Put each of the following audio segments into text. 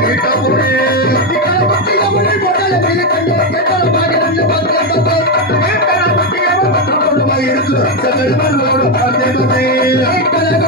கேட்டா போறேன் பட்டியல போட்டால பையன் கண்டு கேட்டால కలగడోడు అదే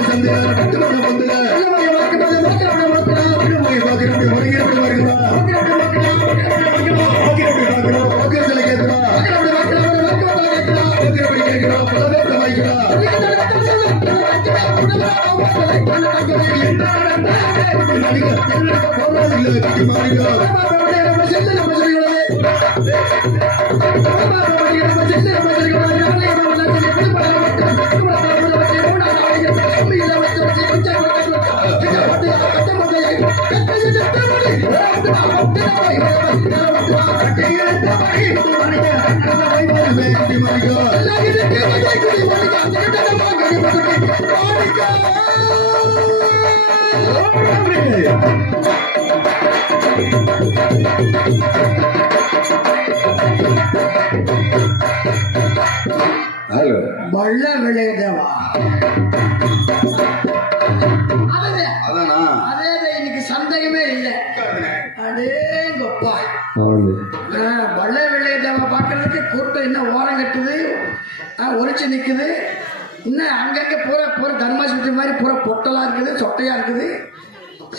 ஹலோ வள்ள விளையதேவா நிக்குது இன்னும் அங்கங்க பூரா பூரா தர்மாஸ்பத்திரி மாதிரி பூரா பொட்டலா இருக்குது சொட்டையா இருக்குது.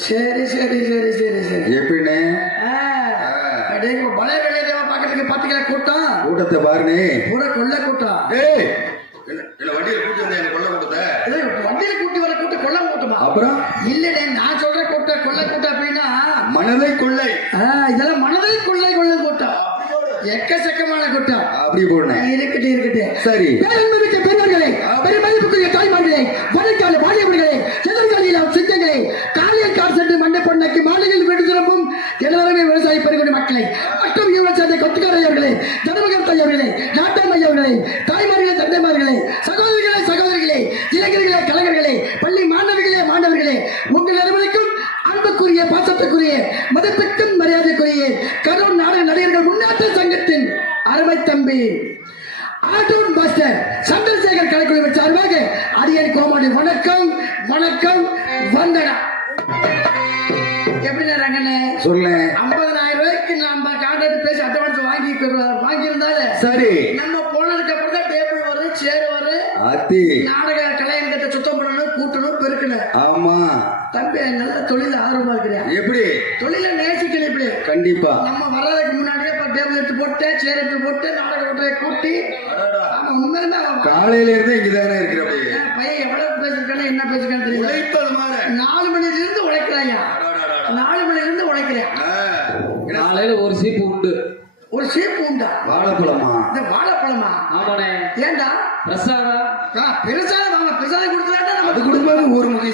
சரி சரி சரி சரி சரி. எப்படின்னு ஆ, அடேங்க வள்ள விளையதேவா பார்க்கறதுக்கு பாத்தீங்களா கூட்டம்? கூட்டத்தை பாருனே பூரா கொள்ள கூட்டம். ஏய்! வண்டியில கூட்டி வந்தா கொல்ல கூட்டத்தை. வண்டியில கூட்டி வர கூட்டம் கொள்ள கூட்டமா? அப்புறம்? இல்லடே நான் சொல்ற கூட்டம் கொள்ள கூட்டம் அப்படின்னா மனதை கொள்ளை. இதெல்லாம் மனதை கொள்ளை கொள்ளும் கூட்டம். எக்கச்சக்கமான கூட்டம். அப்படி போடுனேன். இருக்கட்டு இருக்கட்டு சரி. பெரியவர்களே சரி. நம்ம போனதுக்கு அப்புறம் தான் டேபிள் வரும் சேர் வரும் அத்தி நாடக கலையங்கத்தை சுத்தம் பண்ணணும் கூட்டணும் பெருக்கணும். ஆமா. தம்பி நல்ல தொழில ஆர்வமா இருக்கிறேன் எப்படி? தொழில நேசிக்கணும் இப்படி. கண்டிப்பா. நம்ம வர்றதுக்கு முன்னாடியே இப்ப டேபிள் எடுத்து போட்டு சேர் எடுத்து போட்டு நாடக கொட்டையை கூட்டி. ஆமா உண்மையிலுமே அவன் காலையில இருந்து இங்கதானே இருக்கிற பையன் எவ்வளவு பேசிருக்கானு என்ன பேசிருக்கான்னு தெரியல. நாலு மணில இருந்து உழைக்கிறாயா நாலு மணில இருந்து உழைக்கிறேன் காலையில ஒரு சீப்பு உண்டா வாழைப்பழமா? இந்த வாழைப்பழமா? ஆமாண்ணே. ஏண்டா? பிரசாதம். வாங்க. பிரசாதம் கொடுத்துலாட்டா நம்ம குடும்பம் ஊர் முக்கிய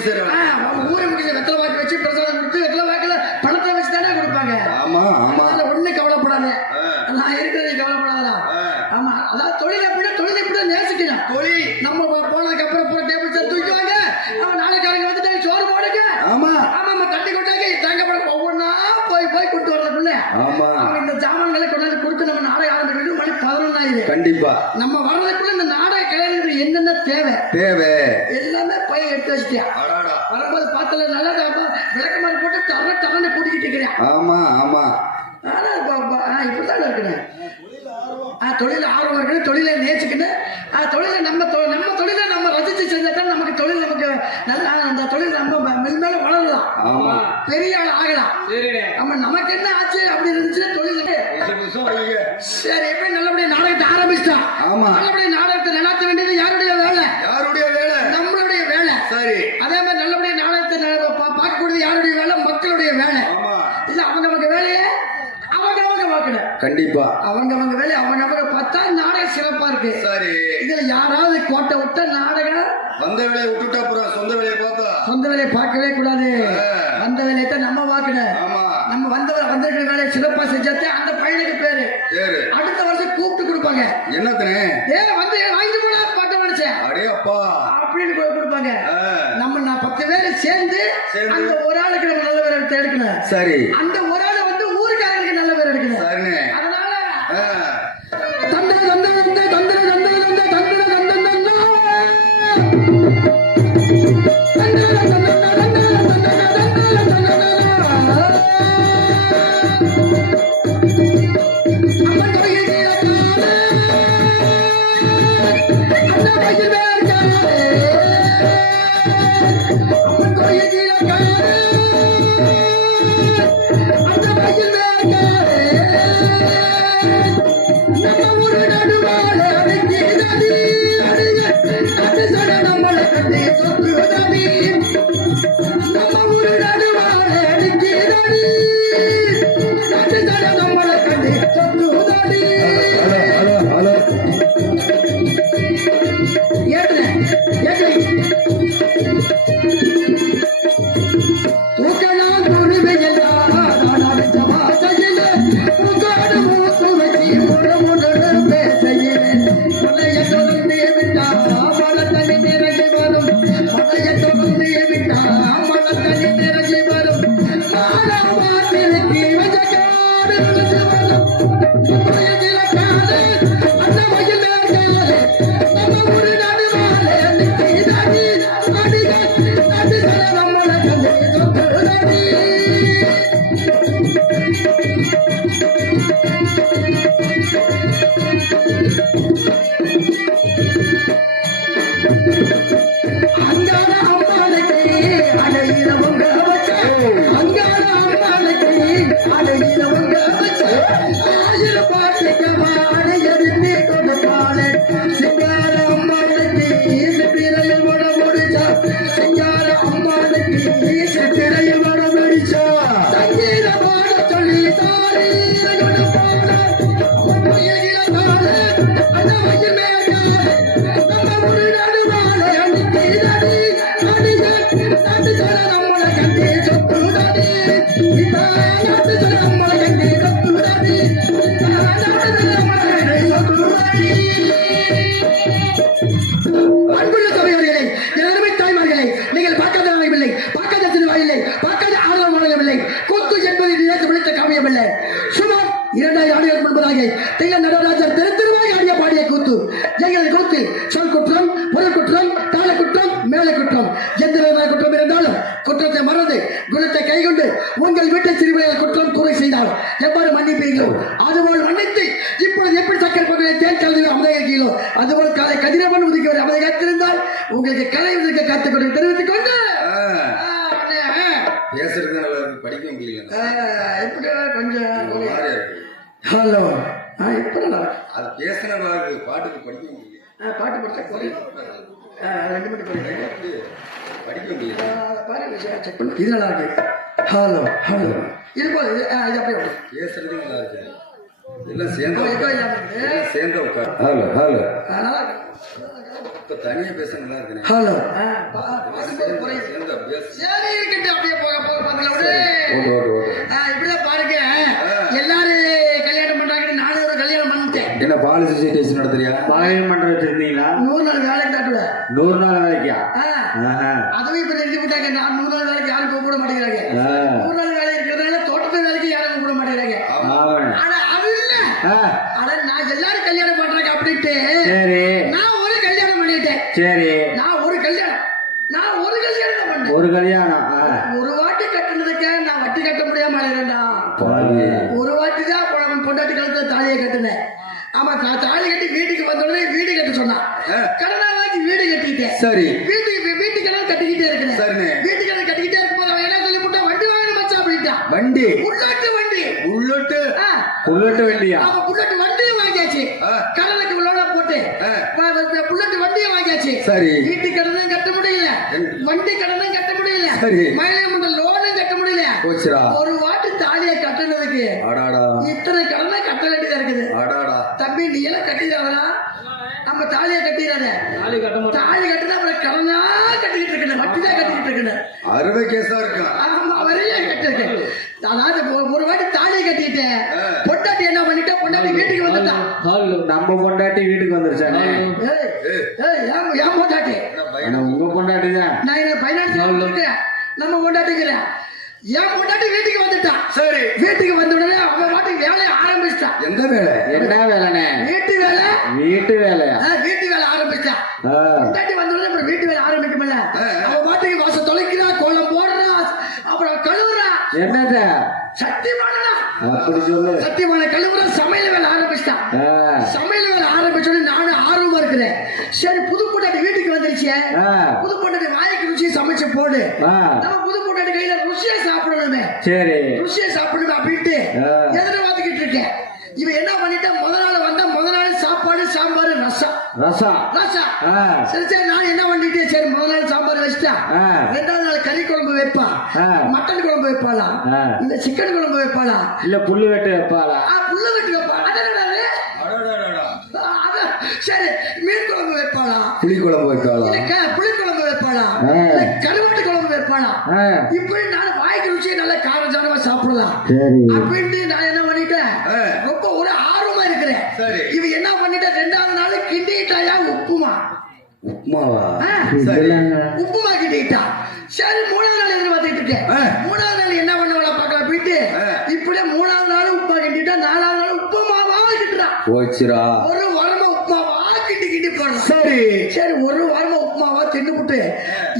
கூட்டிக்கிட்டு இருக்கிறேன். ஆமா ஆமா. ஆனா இப்படிதான் இருக்கிறேன். தொழில ஆர்வம் இருக்கிறேன் தொழிலை நேசிக்கிறேன் தொழிலை நம்ம அந்த இரண்டாயிரம் ஆண்டுகளுக்கு முன்பதாக தெய்ய நடராஜர் திருத்திருவாய் ஆடிய பாடிய கூத்து. எங்கள் கூத்து. பாட்டு படித்தா குறையும் ரெண்டு மணி குறையும் படிக்க முடியல நல்லா ஹலோ ஹலோ இது போதும் இது நல்லா இருக்கு எல்லாம் சேர்ந்து சேர்ந்து உட்கார். ஹலோ ஹலோ இப்போ தனியாக பேச நல்லா இருக்கு ஹலோ சேர்ந்து அப்படியே சரி இருக்கட்டும் அப்படியே போக போக பார்க்கலாம் இப்படிதான் பாருங்க. பாலிசி ஸ்டேஷன் நடத்துறியா? பாராளுமன்றம் வச்சிருந்தீங்களா? நூறு நாள் வேலைக்கு நாட்டுவேன் நூறு நாள் வேலைக்கா? அதுவும் இப்ப தெரிஞ்சு விட்டாங்க நான் நூறு நாள் வேலைக்கு யாரும் போக கூட மாட்டேங்கிறாங்க. ஆ, புல்லட்டு வண்டியா? அவன் புல்லட்டு வண்டியும் வாங்கியாச்சு. கடனுக்கு லோனா போட்டு ஆ. ப- ப- புல்லட்டு வண்டியும் வாங்கியாச்சு. சரி. வீட்டு கடனும் கட்ட முடியல? வண்டி கடனும் கட்ட முடியல. சரி. மயிலம் லோனும் கட்ட முடியல. போச்சுடா. ஒரு வாட்டி தாலியை கட்டுனதுக்கு அடாடா. இத்தனை கடனை கட்ட வேண்டியதா இருக்குது. அடாடா. தம்பி நீ எல்லாம் கட்டிடாதா நம்ம தாலியை கட்டிடாத. தாலி கட்டுனா அப்புறம் கடனா கட்டிக்கிட்டு இருக்கணும். வட்டி தான் கட்டிக்கிட்டு இருக்கணும். அறுவை கேஸா இருக்கும் ஆமா வரையில கட்டிருக்கேன். அதாவது நம்ம பொண்டாட்டி வீட்டுக்கு வந்துருச்சானே? ஏய், ஏய். ஏய், ஏன் பொண்டாட்டி? உங்க பொண்டாட்டி தான். நான் இருக்கேன்? நம்ம பொண்டாட்டிக்கிறேன். ஏன் பொண்டாட்டி வீட்டுக்கு வந்துட்டான் சரி. வீட்டுக்கு வந்த உடனே அவன் பாட்டுக்கு வேலையை ஆரம்பிச்சிட்டான் எந்த வேலை? என்ன வேலைண்ணே? வீட்டு வேலை? வீட்டு வேலையா ஆ, வீட்டு வேலை ஆரம்பிச்சான் ஆ. பொண்டாட்டி வந்த உடனே அப்புறம் வீட்டு வேலை ஆரம்பிக்கும்ல அவன் பாட்டுக்கு வாசல் தொலைக்கிறா கோலம் போடுறா அப்புறம் கழுவுறா என்னத சத்தியமானடா அப்படி சொல்லு சத்தியமான கழுவுறா சமையல் வேலை ஆரம்பிச்சிட்டான் ஆ. சமையல் வேலை ஆரம்பிச்ச உடனே நானும் ஆர்வமா இருக்கிறேன் சரி புது பொண்டாட்டி வீட்டுக்கு வந்துருச்சு ஆ. புது பொண்டாட்டி வாய்க்கு ருசியை சமைச்சு போடு ஆ. நம்ம புது பொண்டாட்டி கையில ருசியா சாப்பிடணுமே சரி. ருசியா சாப்பிடணுமே அப்படின்ட்டு ஆ. எதிர்பார்த்துக்கிட்டு இருக்கேன். இவன் என்ன பண்ணிட்டா முத நாள் வந்தா முத நாள் சாப்பாடு சாம்பார் ரசம். ரசம். ரசம். சரி சரி நான் என்ன பண்ணிட்டேன்? சரி முதல் நாள் சாம்பார் வச்சுட்டேன். ரெண்டாவது நாள் கறி குழம்பு வைப்பான். மட்டன் குழம்பு வைப்பாளா. இல்ல சிக்கன் குழம்பு வைப்பாளா? இல்ல புல்லு வெட்டு வைப்பாளா? ஆ, புள்ள வெட்டி வைப்பா. சரி மீன் குழம்பு வைப்பாளா? புளி குழம்பு க- புளி குழம்பு வைப்பாளா? கருவாட்டு குழம்பு வைப்பாளா. இப்படி வாய்க்கு ருச்சியை நல்லா காரசாரமா சாப்பிடலாம். சரி. அப்படின்ட்டு நான் என்ன பண்ணிட்டேன். ரொம்ப ஒரு ஆர்வமா இருக்கிறேன். சரி. இவ என்ன பண்ணிட்டா ரெண்டாவது நாள் கிண்டிட்டாயா? உப்புமா. சரி உப்புமா கிண்டிட்டா. சரி மூணாவது நாள் எதிர்பார்த்துட்டு இருக்கேன். மூணாவது நாள் என்ன பண்ணுவா பார்க்கலாம் போயிட்டு ஆ. இப்படியே மூணாவது நாள் உப்புமா கிண்டிட்டா நாலாவது நாள் உப்புமாவா கிட்டுறான் போச்சுடா ஒரு வாரமா உப்புமாவா கிண்டி கிண்டி போடுறான் சரி. சரி ஒரு வாரமா உப்புமாவா தின்னுபுட்டு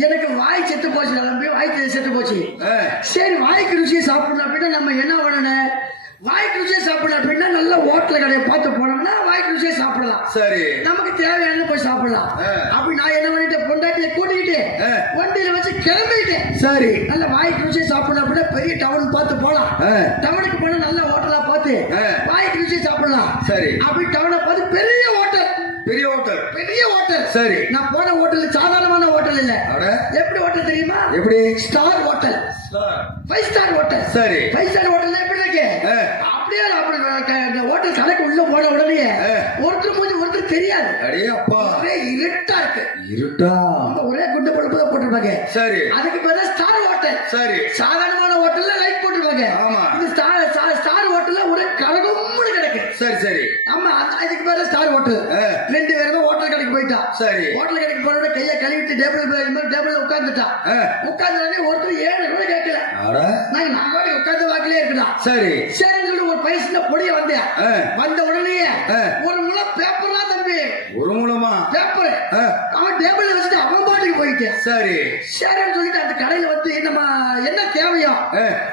எனக்கு வாய் செத்து போச்சு நம்பி வாய் செத்து போச்சு. சரி வாய்க்கு ருசியை சாப்பிடணும் அப்படின்னா நம்ம என்ன பண்ணணும் வாய்க்கு ருசியை சாப்பிடணும் அப்படின்னா நல்ல ஹோட்டல் கடையை பார்த்து போனோம்னா வாய்க்கு ருசியை சாப்பிடலாம் சரி நமக்கு தேவையானது போய் சாப்பிடலாம். அப்படி நான் என்ன பண்ணிட்டேன் பொண்டாட்டியை கூட்டிக்கிட்டு. வண்டியில வச்சு கிளம்பிட்டேன் சரி நல்ல வாய்க்கு ருசியை சாப்பிடணும் அப்படின்னா பெரிய டவுன் பார்த்து போலாம். டவுனுக்கு போனா நல்ல ஹோட்டலா பார்த்து. வாய்க்கு ருசியை சாப்பிடலாம் சரி. அப்படி டவுனை பார்த்து பெரிய ஹோட்டல் பெரிய ஹோட்டல் பெரிய ஹோட்டல் சரி. நான் போன ஹோட்டல் சாதாரணமான ஹோட்டல் இல்ல அட எப்படி ஹோட்டல் தெரியுமா எப்படி? Star hotel five star hotel சரி. ஃபைவ் ஸ்டார் ஹோட்டல் எப்படி இருக்கு. அப்படியே அப்படி ஹோட்டல் கடைக்கு உள்ள போன உடனே. ஒருத்தர் மூஞ்சி ஒருத்தர் தெரியாது. அடே அப்பா. ஒரே இருட்டா இருக்கு. இருட்டா? ஒரே குண்டு பழுப்பு தான் போட்டிருப்பாங்க. சரி. அதுக்கு பேரு ஸ்டார் ஹோட்டல் சரி. சாதாரணமான ஹோட்டல்ல லைட் போட்டிருப்பாங்க. ஆமா. இந்த ஸ்டார் ஸ்டார் ஸ்டார் ஹோட்டல்ல ஒரே கலகம்னு கிடக்கு. சரி சரி. அதுக்கு பேரு ஸ்டார் ஹோட்டல். ரெண்டு பேருமே ஹோட்டல் கடைக்கு போயிட்டா சரி. ஹோட்டல் கடைக்கு போனோட கையை கழுவிட்டு டேபிள் டேபிள் உட்காந்துட்டான் ஆ. உட்கார்ந்த ஒருத்தர் ஏழு கூட கேட்கல நாங்க நாங்க உட்கார்ந்த வாக்கிலே இருக்கலாம் சரி சொல்லி ஒரு பைசா பொடிய வந்தேன். வந்த உடனே. ஒரு முளை பேப்பர் ஒரு மூலமா? பேப்பர். அவன் டேபிள்ல வச்சுட்டு அவன் பாட்டுக்கு போயிட்டேன். சரி. சரின்னு சொல்லிட்டு அந்த கடையில வந்து நம்ம என்ன தேவையோ.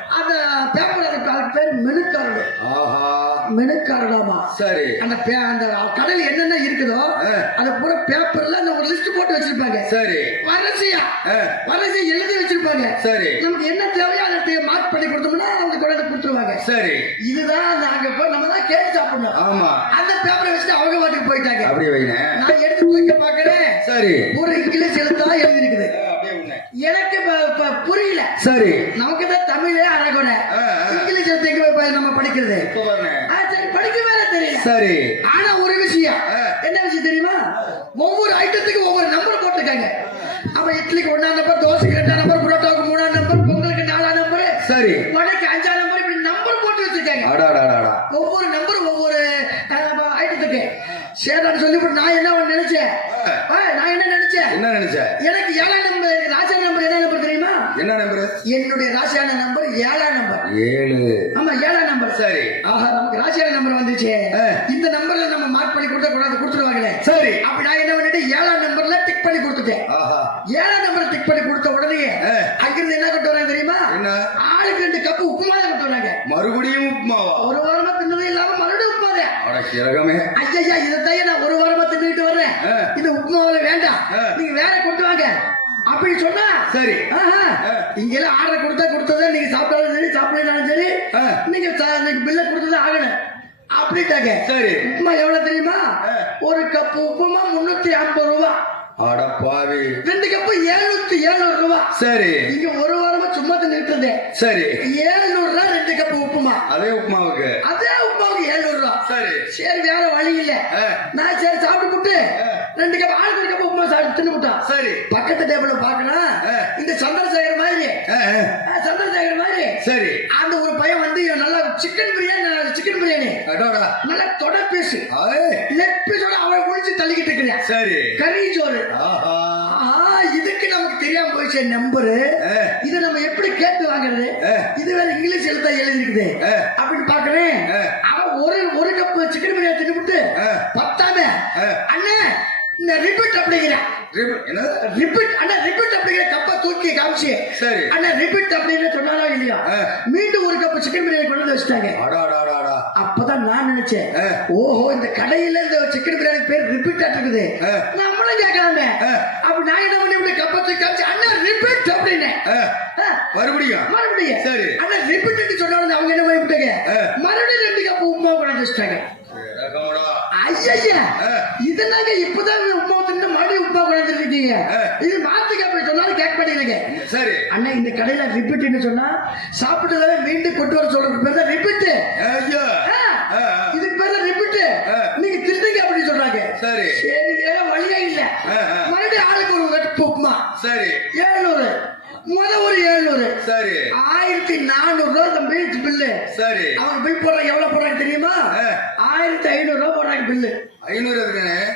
அந்த பேப்பர் அதுக்கு அதுக்கு பேர் மெனு கார்டு ஆஹா. மெனு கார்டாமா சரி. அந்த அந்த கடையில் என்னென்ன இருக்குதோ. அது பூரா பேப்பர்ல அந்த ஒரு லிஸ்ட் போட்டு வச்சிருப்பாங்க. சரி. வரிசையா. ஆ. வரிசையா எழுதி வச்சிருப்பாங்க. சரி. நமக்கு என்ன தேவையோ அதை மார்க் பண்ணி கொடுத்தோம்னா அவங்க கொண்டாந்து கொடுத்துருவாங்க. சரி. இதுதான் நாங்க போய் நம்ம தான் கேட்டு சாப்பிடணும். ஆமா. அந்த பேப்பரை வச்சுட்டு அவங்க பாட்டுக்கு போயிட்டாங்க. அப்படியே வைங்க. நான் எடுத்து தூக்கி பார்க்கறேன். சரி. ஒரு இங்கிலீஷ் எழுத்தா எழுதி இருக்குது எனக்கு புரியல. சரி. நமக்கு தான் தமிழே ஆ. இங்கிலீஷ் எழுத்து எங்க போய் நம்ம படிக்கிறது? சரி படிக்க வேற தெரியல. சரி. ஆனா ஒரு விஷயம். என்ன விஷயம் தெரியுமா? ஒவ்வொரு ஐட்டத்துக்கு ஒவ்வொரு நம்பர் போட்டிருக்காங்க. அப்ப இட்லிக்கு ஒண்ணாம் நம்பர் தோசைக்கு ரெண்டாம் நம்பர் ஒவ்வொரு நம்பர் ஒவ்வொரு ஐட்டத்துக்கு சேதான்னு சொல்லி போட்டு நான் என்ன நினைச்சேன்? நான் என்ன நினைச்சேன்? என்ன நினைச்ச எனக்கு ஏழாம் நம்பர் ராஜா நம்பர் என்ன நம்பர் தெரியுமா? என்ன நம்பர் என்னுடைய ராசியான நம்பர் ஏழாம் நம்பர் ஏழு. ஆமா ஏழாம் நம்பர் சரி. ஆஹா நமக்கு ராசியான நம்பர் வந்துச்சு. இந்த நம்பர்ல நம்ம மார்க் பண்ணி கொடுத்தா கொண்டாந்து கொடுத்துருவாங்களே சரி. அப்ப நான் என்ன பண்ணிட்டு ஏழாம் நம்பர்ல டிக் பண்ணி கொடுத்துட்டேன். ஆஹா. ஏழாம் நம்பர் டிக் பண்ணி கொடுத்த உடனே. அங்கிருந்து என்ன கொண்டு வராங்க தெரியுமா? என்ன? ஆளுக்கு ரெண்டு கப்பு உப்புமா கொண்டு வராங்க மறுபடியும் உப்புமாவா ஒரு வாரமா தின்னதே இல்லாம மறுபடியும் உப்புமா கிரகமே ஐயா இதைத்தான் நான் ஒரு வாரமா தின்னுட்டு வர்றேன். இது உப்புமாவில வேண்டாம். நீங்க வேற கொண்டு வாங்க அப்படி சொன்னா சரி ஆஹா. ஆ. இங்க எல்லாம் ஆர்டர் கொடுத்தா கொடுத்ததே நீங்க சாப்பிட்டாலும் சரி சாப்பிடலாம் சரி. நீங்க பில்ல கொடுத்ததே ஆகணும் அப்படிட்டாங்க சரி உப்புமா எவ்வளவு தெரியுமா. ஒரு கப்பு உப்புமா முன்னூத்தி ஐம்பது ரூபா அட பாவி. ரெண்டு கப்பு எழுநூத்தி எழுநூறு ரூபா. சரி. இங்க ஒரு வாரமா சும்மா தின்னுட்டு சரி ஏழுநூறு ரூபா ரெண்டு கப்பு உப்புமா. அதே உப்புமாவுக்கு. அதே உப்புமாவுக்கு ஏழுநூறு ரூபா. சரி. சரி வேற வழி இல்ல. நான் சரி சாப்பிட்டு போட்டு. ஆ. ரெண்டு கப் ஆளுக்கு ஒரு கப் உப்புமா சாப்பிட்டு தின்னு விட்டான். சரி. பக்கத்து டேபிள்ல பாக்கணும். இந்த சந்திரசேகர் மாதிரி. சந்திரசேகர் மாதிரி. சரி. அந்த ஒரு பையன் வந்து நல்லா சிக்கன் பிரியாணி சிக்கன் பிரியாணி. அடோடா. நல்லா தொட பீஸ் லெக் பீஸோட அவளை குளிச்சு தள்ளிக்கிட்டு இருக்கிறேன். சரி. கறி சோறு. இதுக்கு நமக்கு தெரியாம போயிடுச்சு நம்பரு. இதை நம்ம எப்படி கேட்டு வாங்குறது. இது வேற இங்கிலீஷ் எழுத்தா எழுதிருக்குது. அப்படின்னு பாக்குறேன். அவன் ஒரு ஒரு கப் சிக்கன் பிரியாணி தின்னுபிட்டு ஆ. பத்தாம. அண்ணே இந்த ரிப்பீட் அப்படிங்கிறேன். ரிப்பீட் அண்ணா ரிப்பீட் காமிச்சு சரி. அண்ணா ரிப்பீட் அப்படின்னு சொன்னாரோ இல்லையா. மீண்டும் ஒரு கப் சிக்கன் பிரியாணி கொண்டு வந்து வச்சுட்டாங்க அப்பதான் நான் நினைச்சேன். ஓஹோ இந்த கடையில இந்த சிக்கன் பிரியாணி பேர் ரிப்பீட் இருக்குது. நம்மளும் கேட்கலாமே. அப்ப நான் என்ன பண்ணி இப்படி கப்பை தூக்கி காமிச்சு அண்ணா ரிப்பீட் அப்படின்னு மறுபடியும் மறுபடியும் சரி. அண்ணா ரிப்பீட் சொன்ன உடனே அவங்க என்ன பண்ணிவிட்டாங்க. மறுபடியும் ரெண்டு கப் உப்புமா கொண்டு வச்சுட்டாங்க. ஐயா ஆ. இது நாங்க இப்பதான் உப்புமா தின்னு மறுபடியும் வந்துருக்கீங்க ஆ. இது மாத்துக்க அப்படி சொன்னாலும் கேட்க மாட்டேங்கிறீங்க சரி. அண்ணா இந்த கடையில ரிப்பீட்னு சொன்னா சாப்பிட்டதாவே மீண்டும் கொண்டு வர சொல்றது பேர் தான் ரிப்பீட். இதுக்கு பேர் தான் ரிப்பீட். நீங்க திருத்தீங்க அப்படின்னு சொல்றாங்க. சரி. சரி வேற வழியே இல்ல. மறுபடியும் ஆளுக்கு ஒரு கட்டு உப்புமா. சரி. ஏழுநூறு முத ஒரு ஏழுநூறு சரி. ஆயிரத்தி நானூறு தம்பி பில்லு சரி. அவங்க பில் போடுறாங்க எவ்வளவு ஆ. ஆயிரத்தி ஐநூறு ரூபா போடுறாங்க பில்லு. ஐநூறு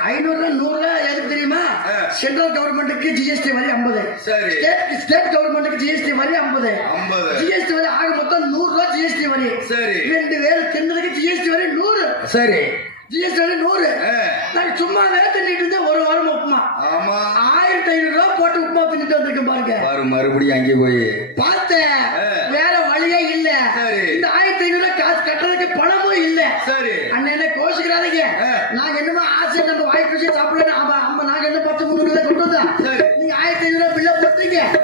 ஐநூறு நூறு ரூபா எதுக்கு தெரியுமா. சென்ட்ரல் கவர்மெண்ட்டுக்கு ஜிஎஸ்டி வரி ஐம்பது. சரி. ஸ்டேட் ஸ்டேட் கவர்மெண்ட்டுக்கு ஜிஎஸ்டி வரி ஐம்பது. 50. ஜிஎஸ்டி வரி ஆக மொத்தம் நூறு ரூபா ஜிஎஸ்டி வரி சரி. ரெண்டு பேரும் தின்னதுக்கு ஜிஎஸ்டி வரி நூறு. சரி. ஜிஎஸ்டி வரி நூறு. நான் சும்மாவே தின்னுட்டு இருந்தேன் ஒரு வாரம் உப்புமா. ஆமா. ஆயிரத்தி ஐநூறு ரூபா போட்டு உப்புமா தின்னுட்டு வந்திருக்கேன் பாருங்க. பாரு மறுபடியும் அங்கே போய். பார்த்தேன் ஆ. வேற வழியே இல்ல சரி. இந்த ஆயிரத்தி ஐநூறு ரூபாய் காசு கட்டுறதுக்கு பணமும் இல்ல சரி அண்ணன் கோஷிக்கிறாதீங்க ஆ. நாங்க என்னமோ ஆசை நம்ம வாய்ப்பு வச்சு ஆமா ஆமா நாங்க என்ன பத்து முந்நூறு கொண்டு வந்தா. நீங்க ஆயிரத்தி ஐநூறு ரூபாய் பில்ல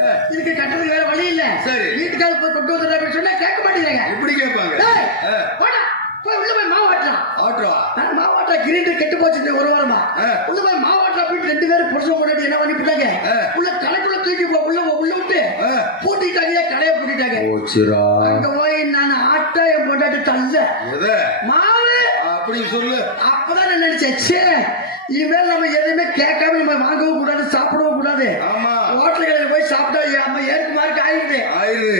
ஆ. இதுக்கு கட்டுறதுக்கு வேற வழி இல்ல சரி. வீட்டுக்காரர் போய் கொண்டு வந்துடுற அப்படின்னு சொன்னா கேட்க மாட்டேங்கிறாங்க எப்படி கேட்பாங்க. போடா போய் உள்ள போய் மாவு ஆட்டுறான் ஆட்டோ மாவாட்டா கிரீண்டர் கெட்டு போச்சு ஒரு வாரமா. உள்ள போய் மாவாட்டா போயிட்டு ரெண்டு பேரும் புருஷன் கொண்டாடி என்ன பண்ணி போட்டாங்க. உள்ள கணக்குள்ள தூக்கி போ- உள்ள உள்ள விட்டு. பூட்டிட்டாங்க கடையை பூட்டிட்டாங்க அங்க தள்ள எத? மாவு. அப்படி சொல்லு. அப்பதான் நான் நினைச்சேன் ச்சே இனிமேல் நம்ம எதுவுமே கேட்காம நம்ம வாங்கவும் கூடாது சாப்பிடவும் கூடாது. ஆமா. ஹோட்டல்களில் போய் சாப்பிட்டா நம்ம ஏற்கு மார்க்கு ஆயிடுது.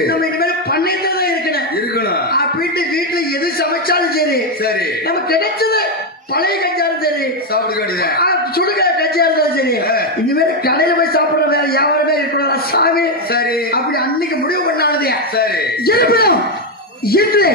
நம்ம இனிமேல் பண்ணிட்டு தான் இருக்கணும். இருக்கணும். அப்படின்ட்டு வீட்டுல எது சமைச்சாலும் சரி சரி. நம்ம கிடைச்சது பழைய கஞ்சாலும் சரி சாப்பிட்டு சுடுக கஞ்சியா இருந்தாலும் சரி. இனிமேல் கடையில போய் சாப்பிடுற வேற வியாபாரமே இருக்கணும். சாமி. சரி. அப்படி அன்னைக்கு முடிவு பண்ணானதே சரி. இருப்பினும் இன்று